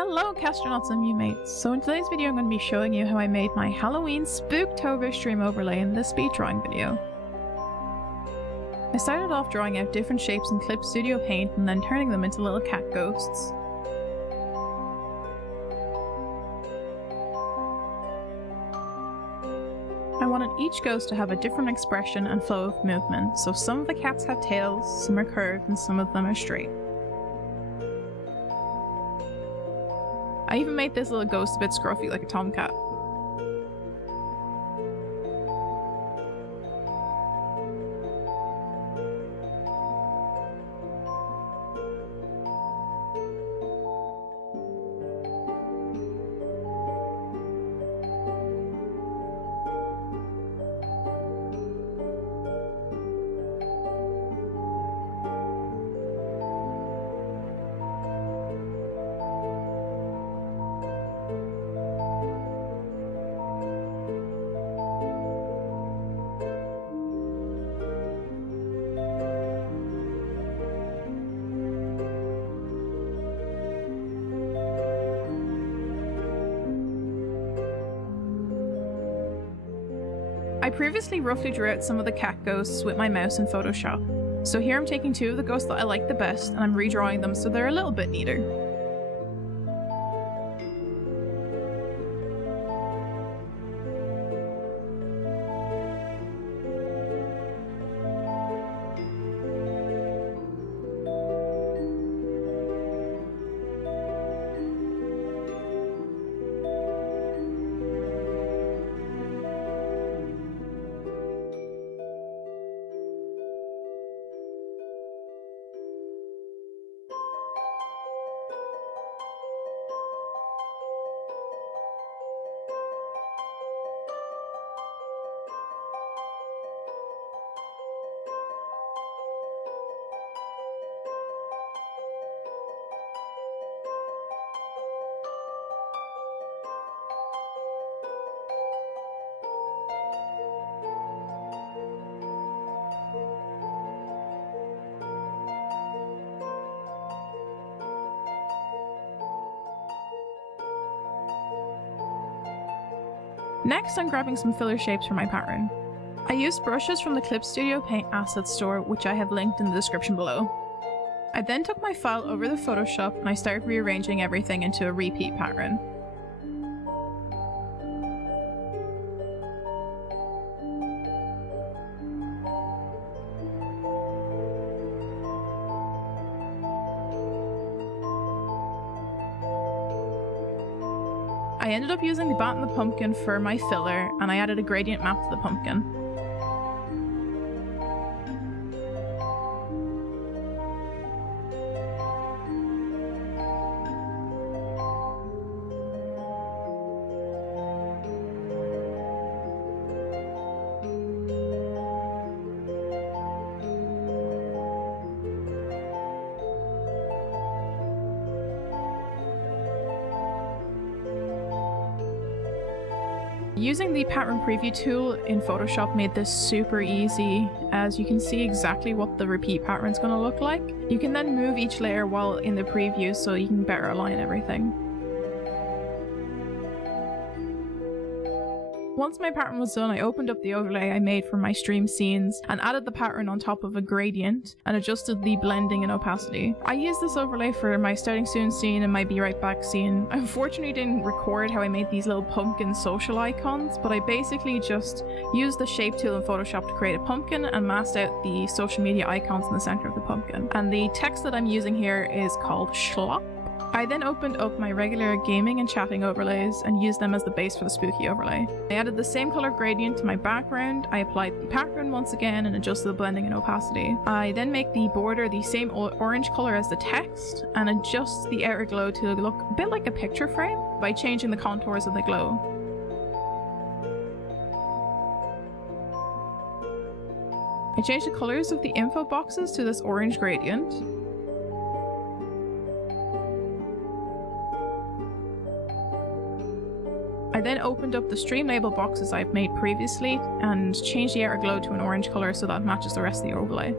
Hello Castronauts and Mewmates! So in today's video I'm going to be showing you how I made my Halloween Spooktober stream overlay in this speed drawing video. I started off drawing out different shapes in Clip Studio Paint and then turning them into little cat ghosts. I wanted each ghost to have a different expression and flow of movement, so some of the cats have tails, some are curved and some of them are straight. I even made this little ghost a bit scruffy like a tomcat. I previously roughly drew out some of the cat ghosts with my mouse in Photoshop, so here I'm taking two of the ghosts that I like the best and I'm redrawing them so they're a little bit neater. Next, I'm grabbing some filler shapes for my pattern. I used brushes from the Clip Studio Paint asset store, which I have linked in the description below. I then took my file over to Photoshop and I started rearranging everything into a repeat pattern. I ended up using the bat and the pumpkin for my filler, and I added a gradient map to the pumpkin. Using the pattern preview tool in Photoshop made this super easy, as you can see exactly what the repeat pattern is going to look like. You can then move each layer while in the preview so you can better align everything. Once my pattern was done, I opened up the overlay I made for my stream scenes and added the pattern on top of a gradient and adjusted the blending and opacity. I used this overlay for my starting soon scene and my be right back scene. I unfortunately didn't record how I made these little pumpkin social icons, but I basically just used the shape tool in Photoshop to create a pumpkin and masked out the social media icons in the center of the pumpkin. And the text that I'm using here is called Schlop. I then opened up my regular gaming and chatting overlays and used them as the base for the spooky overlay. I added the same color gradient to my background, I applied the pattern once again and adjusted the blending and opacity. I then make the border the same orange color as the text and adjust the outer glow to look a bit like a picture frame by changing the contours of the glow. I changed the colors of the info boxes to this orange gradient. I then opened up the stream label boxes I've made previously and changed the outer glow to an orange colour so that it matches the rest of the overlay.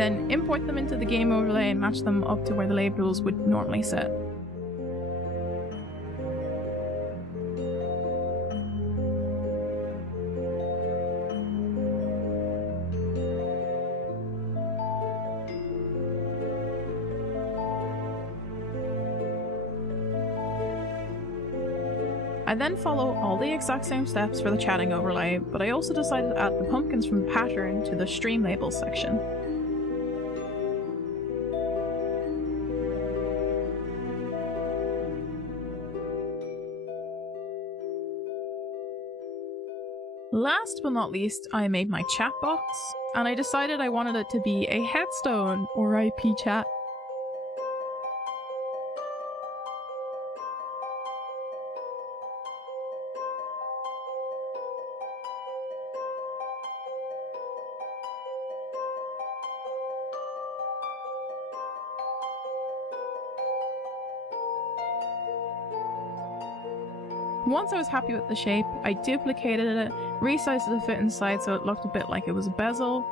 then import them into the game overlay and match them up to where the labels would normally sit. I then follow all the exact same steps for the chatting overlay, but I also decided to add the pumpkins from the pattern to the stream labels section. Last but not least, I made my chat box, and I decided I wanted it to be a headstone, or IP chat. Once I was happy with the shape, I duplicated it, resized it to fit inside so it looked a bit like it was a bezel.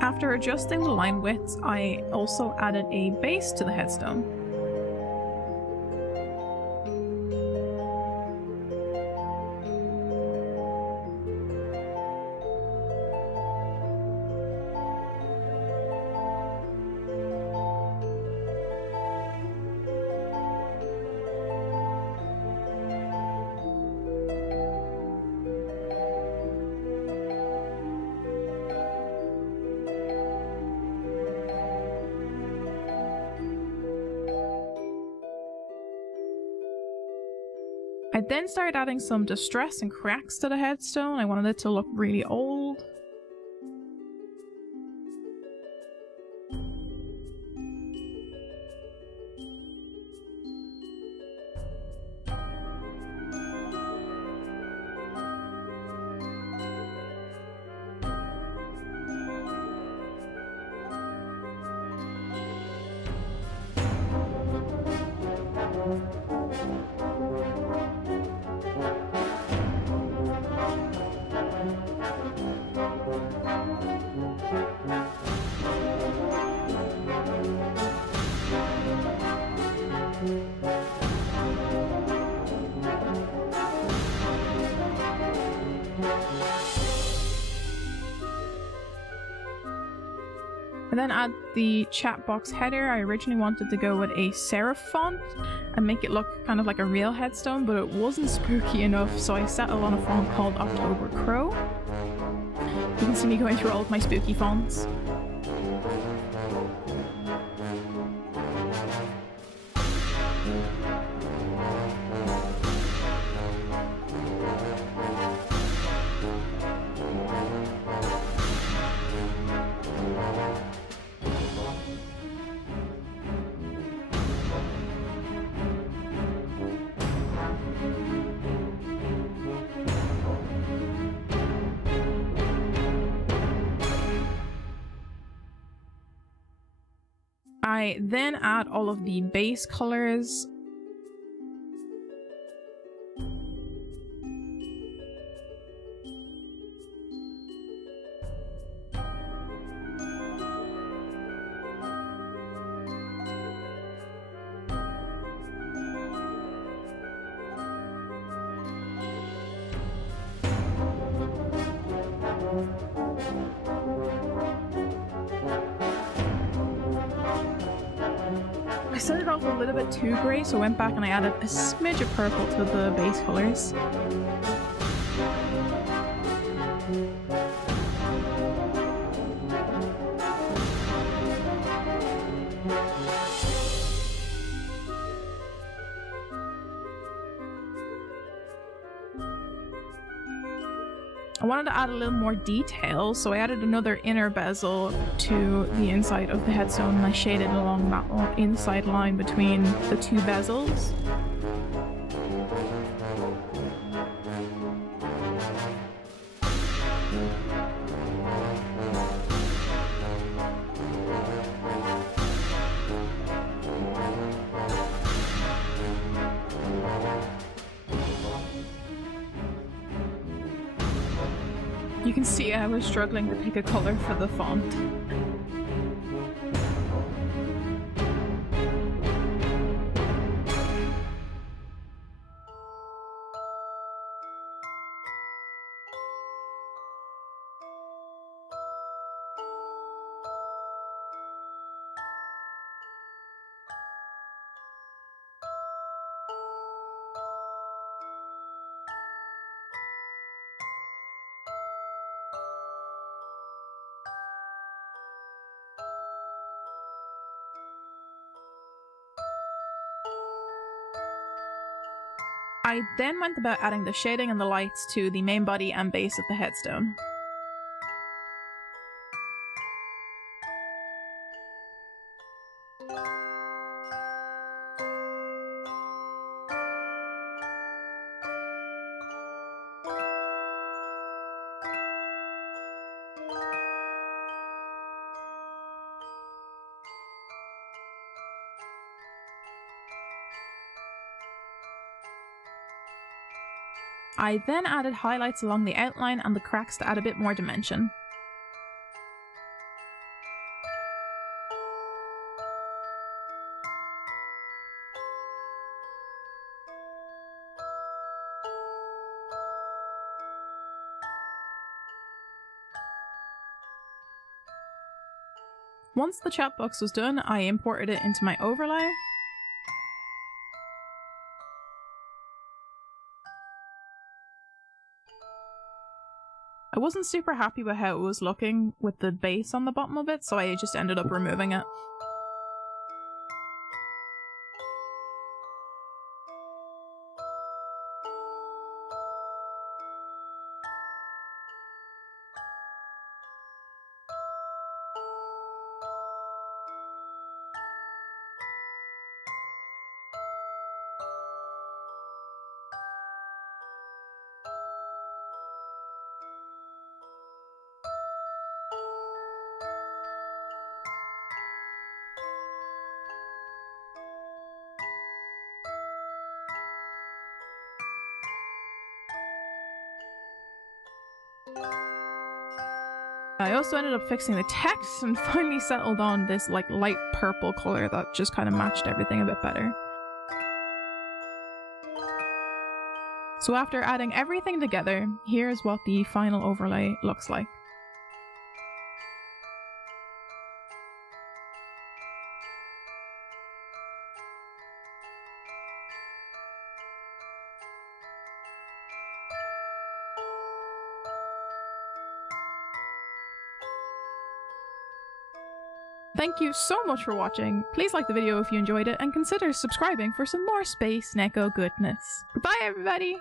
After adjusting the line widths, I also added a base to the headstone. I then started adding some distress and cracks to the headstone. I wanted it to look really old. And then add the chat box header. I originally wanted to go with a serif font and make it look kind of like a real headstone, but it wasn't spooky enough, so I settled on a font called October Crow. You can see me going through all of my spooky fonts. I then add all of the base colors. I started off a little bit too grey, so I went back and I added a smidge of purple to the base colours. I wanted to add a little more detail, so I added another inner bezel to the inside of the headstone and I shaded along that inside line between the two bezels. You can see I was struggling to pick a color for the font. I then went about adding the shading and the lights to the main body and base of the headstone. I then added highlights along the outline and the cracks to add a bit more dimension. Once the chat box was done, I imported it into my overlay. I wasn't super happy with how it was looking with the base on the bottom of it, so I just ended up removing it. I also ended up fixing the text and finally settled on this like light purple color that just kind of matched everything a bit better. So after adding everything together, here's what the final overlay looks like. Thank you so much for watching. Please like the video if you enjoyed it and consider subscribing for some more Space Neko goodness. Goodbye everybody!